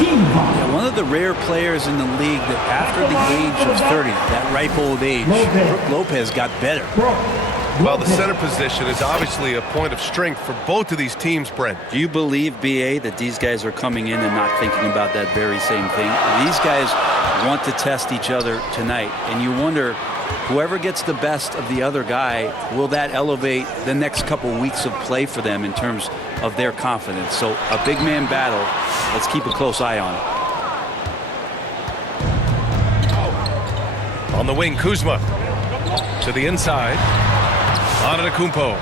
Yeah, one of the rare players in the league that after the age of 30, that ripe old age, Brook Lopez got better. Well, the center position is obviously a point of strength for both of these teams, Brent. Do you believe, B.A., that these guys are coming in and not thinking about that very same thing? These guys want to test each other tonight, and you wonder, whoever gets the best of the other guy, will that elevate the next couple weeks of play for them in terms of their confidence? So a big man battle. Let's keep a close eye on it. On the wing, Kuzma to the inside. Antetokounmpo.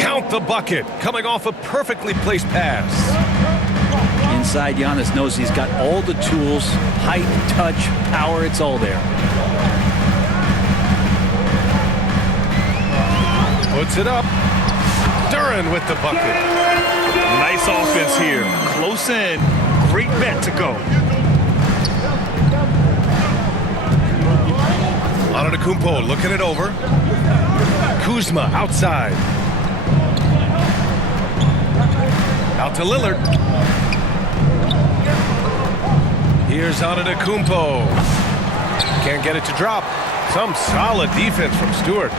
Count the bucket. Coming off a perfectly placed pass. Inside, Giannis knows he's got all the tools, height, touch, power. It's all there. Puts it up. Duran with the bucket. Nice offense here. Close in. Great bet to go. Antetokounmpo looking it over. Kuzma outside. Out to Lillard. Here's Antetokounmpo. Can't get it to drop. Some solid defense from Stewart.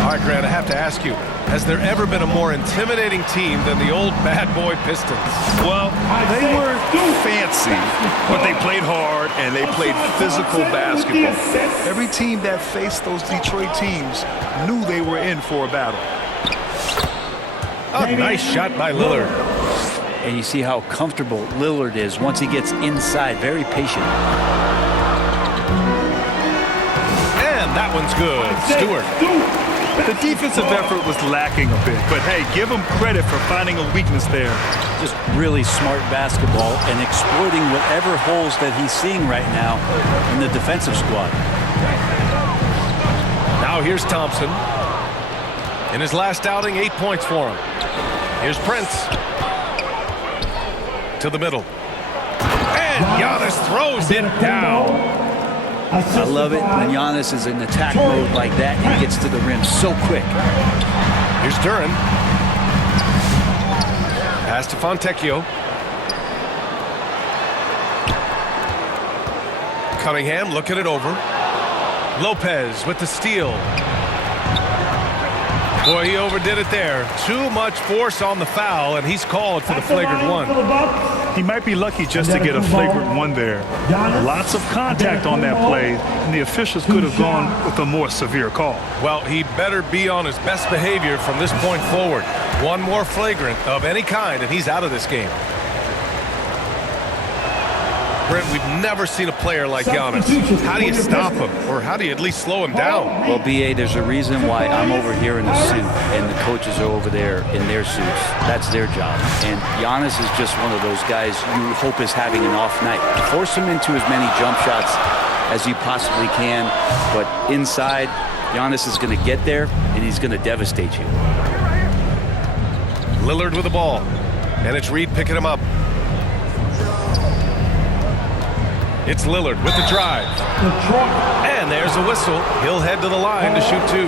All right, Grant, I have to ask you, has there ever been a more intimidating team than the old bad boy Pistons? Well, they were fancy, but they played hard and they played physical basketball. Every team that faced those Detroit teams knew they were in for a battle. A nice shot by Lillard. And you see how comfortable Lillard is once he gets inside. Very patient. And that one's good. Stewart. The defensive effort was lacking a bit, but hey, give him credit for finding a weakness there. Just really smart basketball and exploiting whatever holes that he's seeing right now in the defensive squad. Now here's Thompson. In his last outing, 8 points for him. Here's Prince. To the middle. And Giannis throws it down. I love it when Giannis is in attack mode like that and gets to the rim so quick. Here's Duran. Pass to Fontecchio. Cunningham looking it over. Lopez with the steal. Boy, he overdid it there. Too much force on the foul, and he's called for the flagrant one. He might be lucky just to get a flagrant one there. Lots of contact on that play, and the officials could have gone with a more severe call. Well, he better be on his best behavior from this point forward. One more flagrant of any kind, and he's out of this game. Brent, we've never seen a player like Giannis. How do you stop him? Or how do you at least slow him down? Well, B.A., there's a reason why I'm over here in a suit and the coaches are over there in their suits. That's their job. And Giannis is just one of those guys you hope is having an off night. Force him into as many jump shots as you possibly can. But inside, Giannis is going to get there and he's going to devastate you. Lillard with the ball. And it's Reed picking him up. It's Lillard with the drive. And there's a whistle. He'll head to the line to shoot two.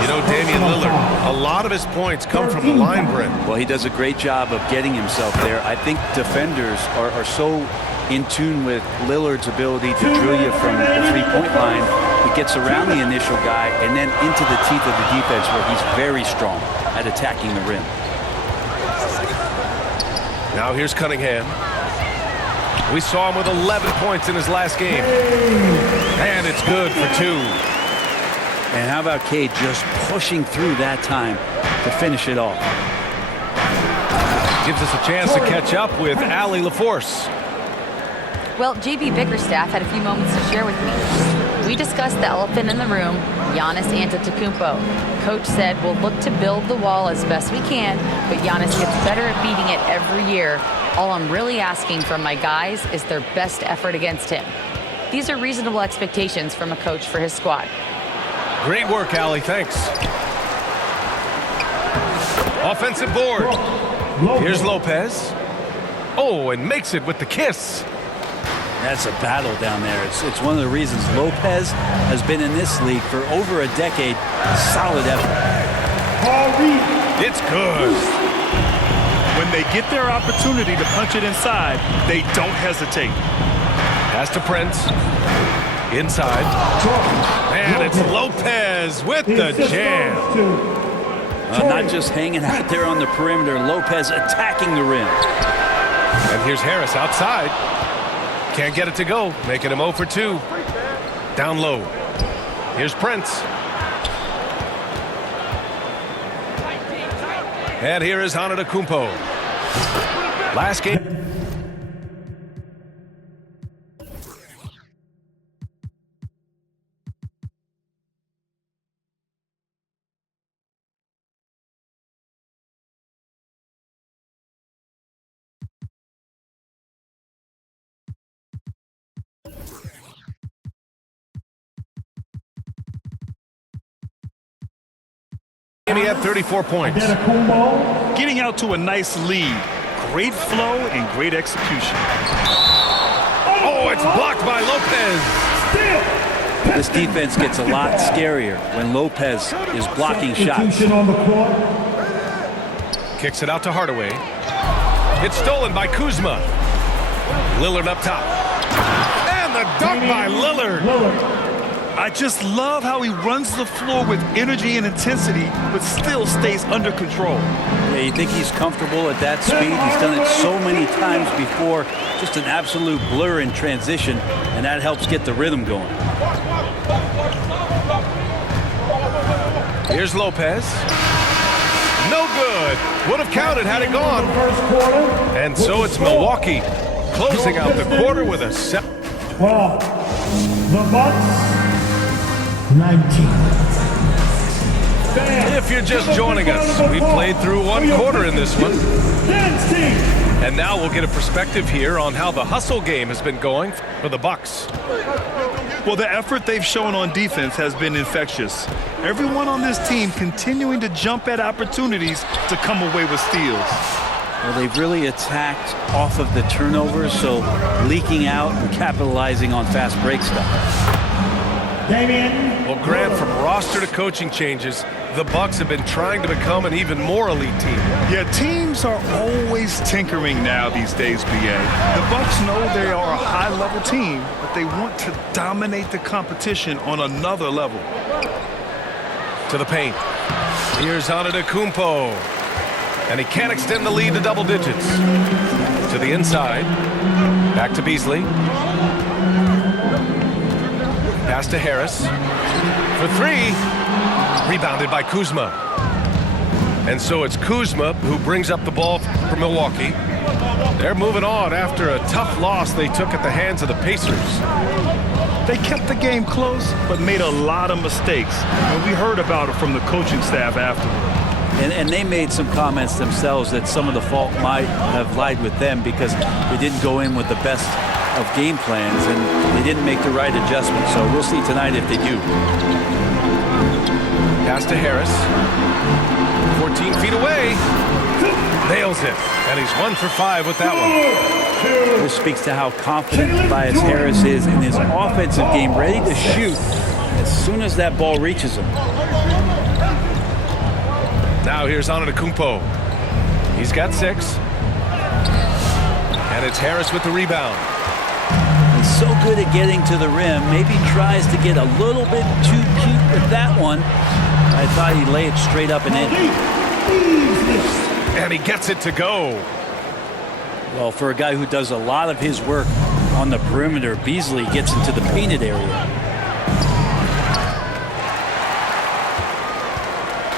You know, Damian Lillard, a lot of his points come from the line, Brent. Well, he does a great job of getting himself there. I think defenders are so in tune with Lillard's ability to drill you from the three-point line. He gets around the initial guy and then into the teeth of the defense where he's very strong at attacking the rim. Now here's Cunningham. We saw him with 11 points in his last game. And it's good for two. And how about Cade just pushing through that time to finish it off? Gives us a chance to catch up with Allie LaForce. Well, JB Bickerstaff had a few moments to share with me. We discussed the elephant in the room, Giannis Antetokounmpo. Coach said we'll look to build the wall as best we can, but Giannis gets better at beating it every year. All I'm really asking from my guys is their best effort against him. These are reasonable expectations from a coach for his squad. Great work, Allie. Thanks. Offensive board. Here's Lopez. Oh, and makes it with the kiss. That's a battle down there. It's one of the reasons Lopez has been in this league for over a decade. Solid effort. It's good. When they get their opportunity to punch it inside, they don't hesitate. Pass to Prince. Inside. And it's Lopez with the jam. Not just hanging out there on the perimeter. Lopez attacking the rim. And here's Harris outside. Can't get it to go. Making him 0 for 2. Down low. Here's Prince. And here is Antetokounmpo. Last game. He had 34 points. Getting out to a nice lead. Great flow and great execution. Oh, it's blocked by Lopez. This defense gets a lot scarier when Lopez is blocking shots. Kicks it out to Hardaway. It's stolen by Kuzma. Lillard up top. And the dunk by Lillard. I just love how he runs the floor with energy and intensity, but still stays under control. Yeah, you think he's comfortable at that speed? He's done it so many times before. Just an absolute blur in transition, and that helps get the rhythm going. Here's Lopez. No good. Would have counted had it gone. And so it's Milwaukee closing out the quarter with a 12. The Bucks. 19. If you're just joining us, we played through one quarter in this one. And now we'll get a perspective here on how the hustle game has been going for the Bucks. Well, the effort they've shown on defense has been infectious. Everyone on this team continuing to jump at opportunities to come away with steals. Well, they've really attacked off of the turnovers, so leaking out and capitalizing on fast break stuff. Well, Grant, from roster to coaching changes, the Bucks have been trying to become an even more elite team. Yeah, teams are always tinkering now these days, BA. The Bucks know they are a high-level team, but they want to dominate the competition on another level. To the paint. Here's Antetokounmpo. And he can't extend the lead to double digits. To the inside. Back to Beasley. Pass to Harris. For 3. Rebounded by Kuzma. And so it's Kuzma who brings up the ball for Milwaukee. They're moving on after a tough loss they took at the hands of the Pacers. They kept the game close, but made a lot of mistakes. And we heard about it from the coaching staff afterward. And they made some comments themselves that some of the fault might have lied with them because they didn't go in with the best of game plans and they didn't make the right adjustments. So we'll see tonight if they do. Pass to Harris. 14 feet away. Nails it. And he's 1 for 5 with that one. This speaks to how confident Tobias Harris is in his offensive game, ready to shoot as soon as that ball reaches him. Now here's Antetokounmpo. He's got 6. And it's Harris with the rebound. He's so good at getting to the rim. Maybe tries to get a little bit too cute with that one. I thought he'd lay it straight up and in. And he gets it to go. Well, for a guy who does a lot of his work on the perimeter, Beasley gets into the painted area.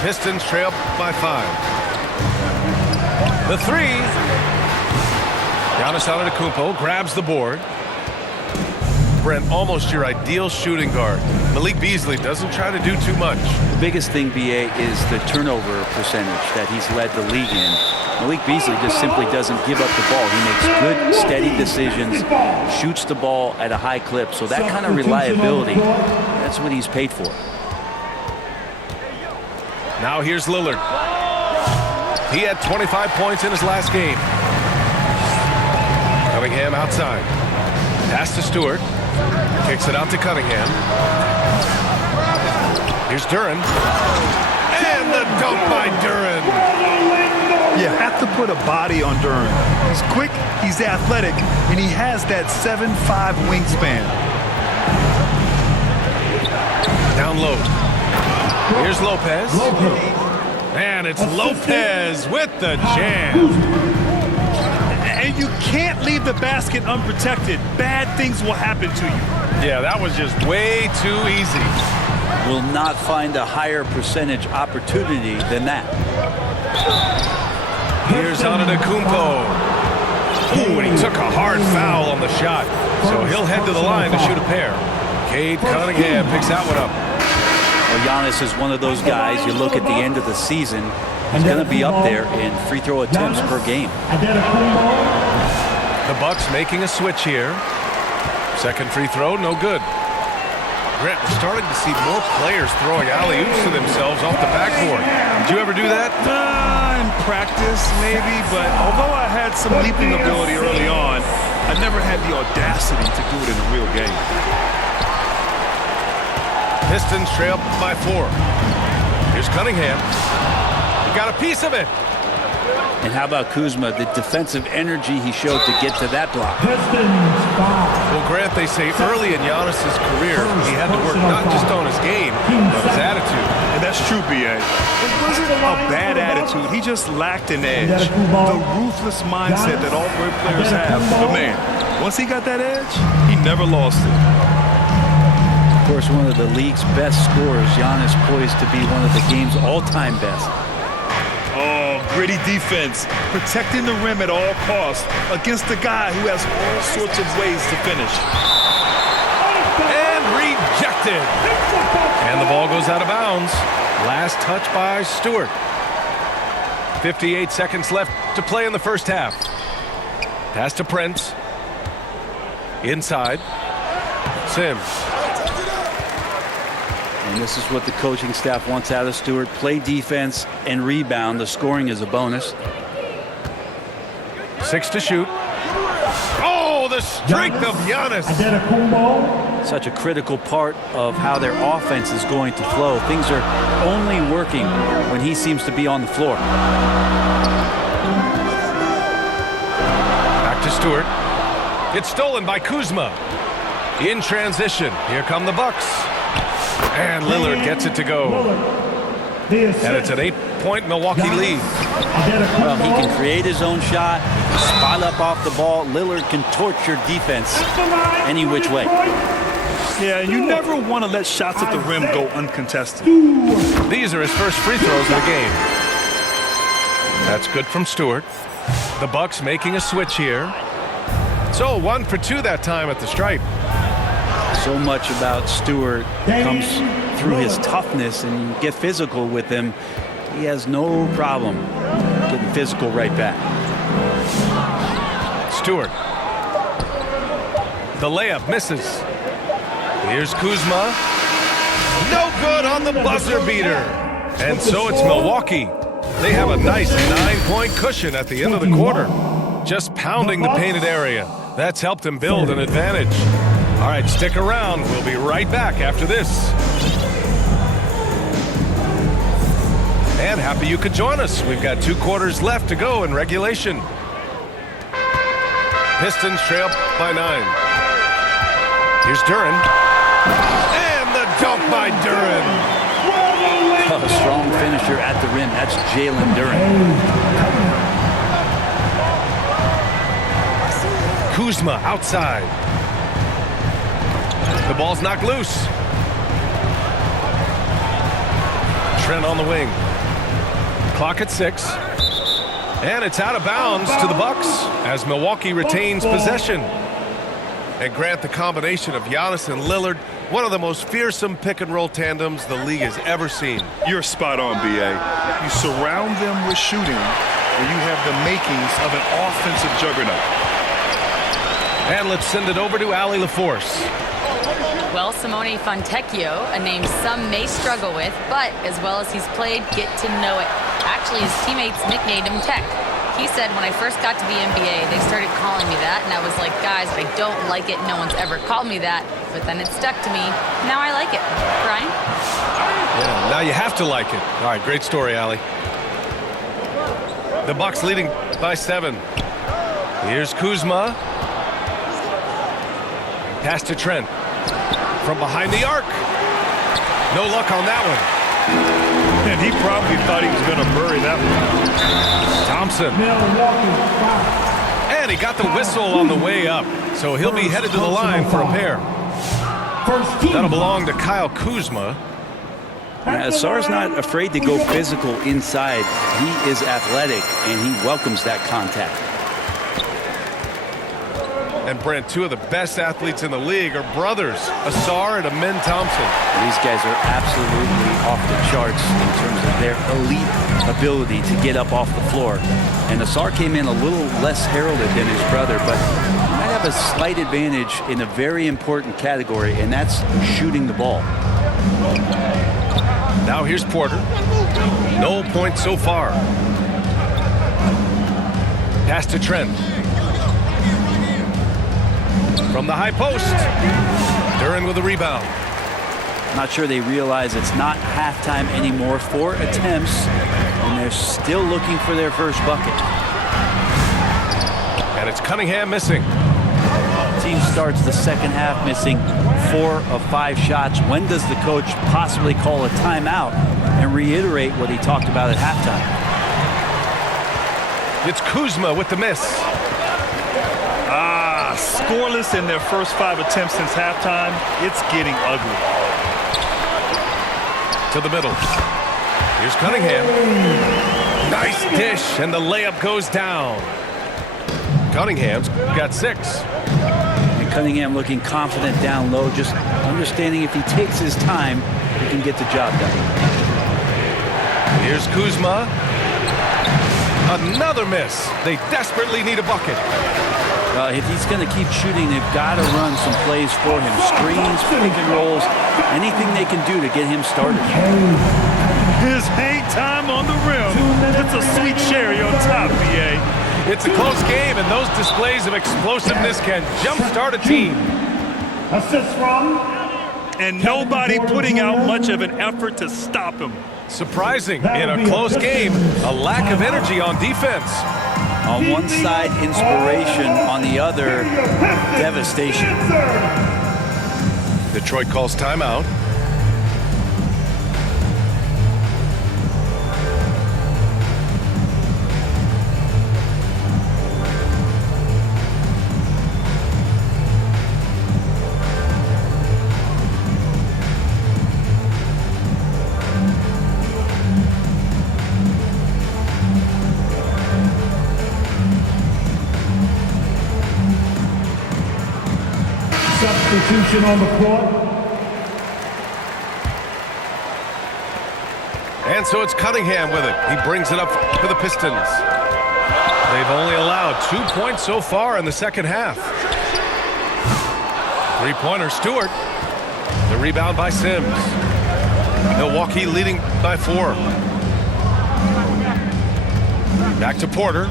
Pistons trail by 5. The 3. Giannis Antetokounmpo grabs the board. Brent, almost your ideal shooting guard. Malik Beasley doesn't try to do too much. The biggest thing, BA, is the turnover percentage that he's led the league in. Malik Beasley just simply doesn't give up the ball. He makes good, steady decisions, shoots the ball at a high clip. So that kind of reliability, that's what he's paid for. Now here's Lillard. He had 25 points in his last game. Cunningham outside. Pass to Stewart. Kicks it out to Cunningham. Here's Duren. And the dunk by Duren. You have to put a body on Duren. He's quick, he's athletic, and he has that 7'5" wingspan. Down low. Here's Lopez. And it's Lopez with the jam. And you can't leave the basket unprotected. Bad things will happen to you. Yeah, that was just way too easy. Will not find a higher percentage opportunity than that. Here's Antetokounmpo. Ooh, and he took a hard foul on the shot. So he'll head to the line to shoot a pair. Cade Cunningham picks that one up. Well, Giannis is one of those guys, you look at the end of the season, he's going to be up there in free throw attempts per game. The Bucks making a switch here. Second free throw, no good. Grant, we're starting to see more players throwing alley-oops to themselves off the backboard. Did you ever do that? In practice, maybe, but although I had some leaping ability early on, I never had the audacity to do it in a real game. Pistons trail by 4. Here's Cunningham. He got a piece of it. And how about Kuzma, the defensive energy he showed to get to that block. Well, Grant, they say early in Giannis' career, he had to work not just on his game, but his attitude. And that's true, B.A. It wasn't a bad attitude. He just lacked an edge. The ruthless mindset that all great players have. But, man, once he got that edge, he never lost it. Of course, one of the league's best scorers, Giannis poised to be one of the game's all-time best. Oh, gritty defense, protecting the rim at all costs against a guy who has all sorts of ways to finish. And rejected. And the ball goes out of bounds. Last touch by Stewart. 58 seconds left to play in the first half. Pass to Prince. Inside. Sims. And this is what the coaching staff wants out of Stewart. Play defense and rebound. The scoring is a bonus. 6 to shoot. Oh, the strength of Giannis. Such a critical part of how their offense is going to flow. Things are only working when he seems to be on the floor. Back to Stewart. It's stolen by Kuzma. In transition. Here come the Bucks. And Lillard gets it to go. And it's an 8-point Milwaukee lead. Well, he can create his own shot, spot up off the ball. Lillard can torch your defense any which way. Yeah, you never want to let shots at the rim go uncontested. These are his first free throws of the game. That's good from Stewart. The Bucks making a switch here. So 1 for 2 that time at the stripe. So much about Stewart comes through his toughness, and you get physical with him. He has no problem getting physical right back. Stewart. The layup misses. Here's Kuzma. No good on the buzzer beater. And so it's Milwaukee. They have a nice 9-point cushion at the end of the quarter. Just pounding the painted area. That's helped them build an advantage. All right, stick around. We'll be right back after this. And happy you could join us. We've got 2 quarters left to go in regulation. Pistons trail by 9. Here's Duren. And the dunk by Duren. A strong finisher at the rim. That's Jalen Duren. Kuzma outside. The ball's knocked loose. Trent on the wing. Clock at 6. And it's out of bounds to the Bucks as Milwaukee retains possession. And Grant, the combination of Giannis and Lillard, one of the most fearsome pick-and-roll tandems the league has ever seen. You're spot on, B.A. You surround them with shooting, and you have the makings of an offensive juggernaut. And let's send it over to Allie LaForce. Well, Simone Fontecchio, a name some may struggle with, but as well as he's played, get to know it. Actually, his teammates nicknamed him Tech. He said, when I first got to the NBA, they started calling me that, and I was like, guys, I don't like it. No one's ever called me that. But then it stuck to me. Now I like it. Brian? Yeah, now you have to like it. All right, great story, Allie. The Bucks leading by 7. Here's Kuzma. Pass to Trent. From behind the arc. No luck on that one. And he probably thought he was going to bury that one. Thompson. Milwaukee, 5. And he got the whistle on the way up. So he'll be headed to the line for a pair. First team. That'll belong to Kyle Kuzma. Yeah, Sar's not afraid to go physical inside. He is athletic, and he welcomes that contact. And Brent, 2 of the best athletes in the league are brothers, Asar and Amin Thompson. These guys are absolutely off the charts in terms of their elite ability to get up off the floor. And Asar came in a little less heralded than his brother, but he might have a slight advantage in a very important category, and that's shooting the ball. Now here's Porter. No points so far. Pass to Trent. From the high post. Duran with a rebound. Not sure they realize it's not halftime anymore. 4 attempts, and they're still looking for their first bucket. And it's Cunningham missing. Team starts the second half missing 4 of 5 shots. When does the coach possibly call a timeout and reiterate what he talked about at halftime? It's Kuzma with the miss. Scoreless in their first 5 attempts since halftime. It's getting ugly. To the middle. Here's Cunningham. Nice dish, and the layup goes down. Cunningham's got 6. And Cunningham looking confident down low, just understanding if he takes his time, he can get the job done. Here's Kuzma. Another miss. They desperately need a bucket. If he's going to keep shooting, they've got to run some plays for him. Screens, pick and rolls, anything they can do to get him started. His hang time on the rim. It's a sweet cherry on top, BA. It's a close game, and those displays of explosiveness can jumpstart a team. Assist from. And nobody putting out much of an effort to stop him. Surprising, in a close game, a lack of energy on defense. On one side, inspiration. On the other, devastation. Detroit calls timeout. Substitution on the court. And so it's Cunningham with it. He brings it up for the Pistons. They've only allowed 2 points so far in the second half. 3-pointer Stewart. The rebound by Sims. Milwaukee leading by 4. Back to Porter.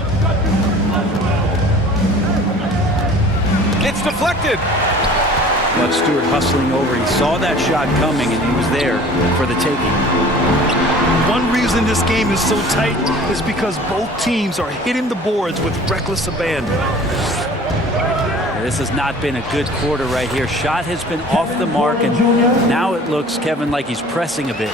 It's deflected. But Stewart hustling over. He saw that shot coming, and he was there for the taking. One reason this game is so tight is because both teams are hitting the boards with reckless abandon. This has not been a good quarter right here. Shot has been off the mark, and now it looks, Kevin, like he's pressing a bit.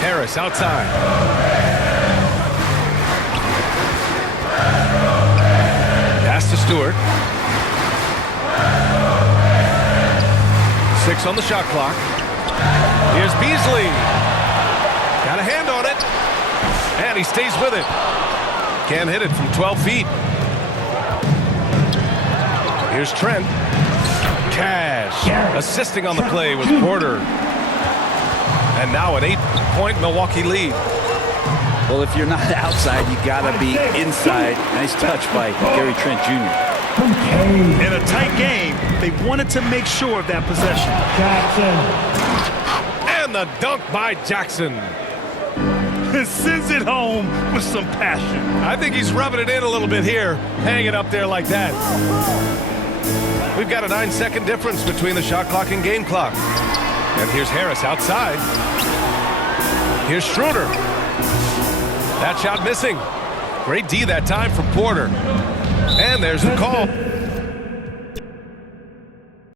Harris outside. Pass to Stewart. 6 on the shot clock. Here's Beasley. Got a hand on it. And he stays with it. Can't hit it from 12 feet. Here's Trent. Cash. Assisting on the play with Porter. And now an 8-point Milwaukee lead. Well, if you're not outside, you got to be inside. Nice touch by Gary Trent Jr. In a tight game, they wanted to make sure of that possession. Jackson. And the dunk by Jackson. It sends it home with some passion. I think he's rubbing it in a little bit here, hanging up there like that. We've got a 9-second difference between the shot clock and game clock. And here's Harris outside. Here's Schroeder. That shot missing. Great D that time from Porter. And there's the call.